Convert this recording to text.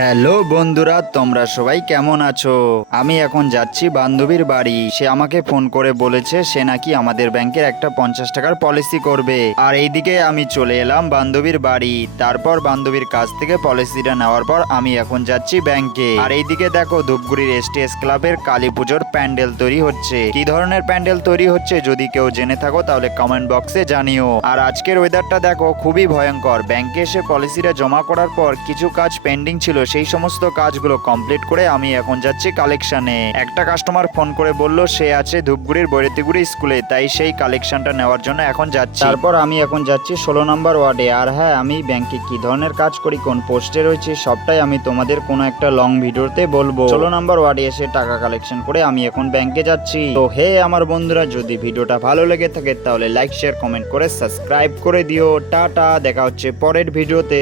Hello বন্ধুরা, তোমরা সবাই কেমন আছো? আমি এখন যাচ্ছি বান্ধবীর বাড়ি। সে আমাকে ফোন করে বলেছে সে নাকি আমাদের ব্যাংকের একটা 50 টাকার পলিসি করবে। আর এইদিকে আমি চলে এলাম বান্ধবীর বাড়ি। তারপর বান্ধবীর কাছ থেকে পলিসিটা নেওয়ার পর আমি এখন যাচ্ছি ব্যাংকে। আর এইদিকে দেখো, ধূপগুড়ির এসটিএস ক্লাবের কালী পুজোর প্যান্ডেল তৈরি হচ্ছে। কি ধরনের প্যান্ডেল তৈরি হচ্ছে যদি কেউ জেনে থাকো তাহলে কমেন্ট বক্সে জানিও। আর আজকের ওয়েদারটা দেখো, খুবই ভয়ঙ্কর। ব্যাংকে এসে পলিসিটা জমা করার পর কিছু কাজ পেন্ডিং ছিল, সেই সমস্ত কাজগুলো কমপ্লিট করে আমি এখন যাচ্ছি কালেকশনে। একটা কাস্টমার ফোন করে বলল সে আছে ধূপগুড়ির বৈরতিগুড়ি স্কুলে, তাই সেই কালেকশনটা নেওয়ার জন্য এখন যাচ্ছি। তারপর আমি এখন যাচ্ছি 16 নম্বর ওয়ার্ডে। আর হ্যাঁ, আমি ব্যাংকে কি ধরনের কাজ করি, কোন পোস্টে রয়েছে, সবটাই আমি তোমাদের কোনো একটা লং ভিডিওতে বলবো। 16 নম্বর ওয়ার্ডে এসে টাকা কালেকশন করে আমি এখন ব্যাংকে যাচ্ছি। তো হে আমার বন্ধুরা, যদি ভিডিওটা ভালো লেগে থাকে তাহলে লাইক শেয়ার কমেন্ট করে সাবস্ক্রাইব করে দিও। টাটা, দেখা হচ্ছে পরের ভিডিওতে।